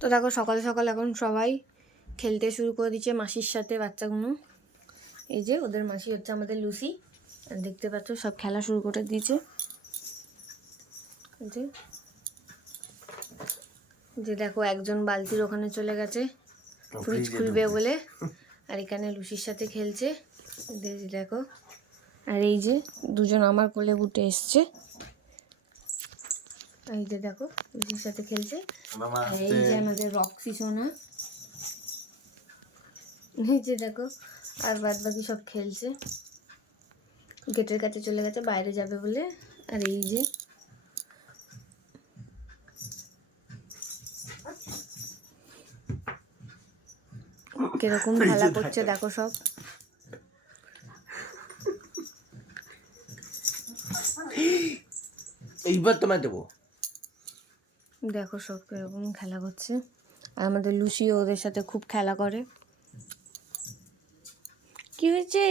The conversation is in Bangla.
তো দেখো সকাল সকাল এখন সবাই খেলতে শুরু করে দিচ্ছে মাসির সাথে বাচ্চাগুলো। এই যে ওদের মাসি হচ্ছে আমাদের লুসি, দেখতে পাচ্ছ সব খেলা শুরু করে দিয়েছে। যে দেখো একজন বালতির ওখানে চলে গেছে ফ্রিজ খুলবে বলে, আর এখানে লুসির সাথে খেলছে দেখো। আর এই যে দুজন আমার কোলে উঠে এসছে, এই যে দেখো লুসির সাথে খেলছে। আর এই যে আমাদের রক্সি সোনা, এই যে দেখো। আর বাদ বাকি সব খেলছে, গেটের কাছে চলে গেছে বাইরে যাবে বলে। আর এই যে কিরকম খেলা করছে দেখো সব। এইবার তোমায় দেবো। দেখো সব কিরকম খেলা করছে। আর আমাদের লুসিও ওদের সাথে খুব খেলা করে। কি হয়েছে?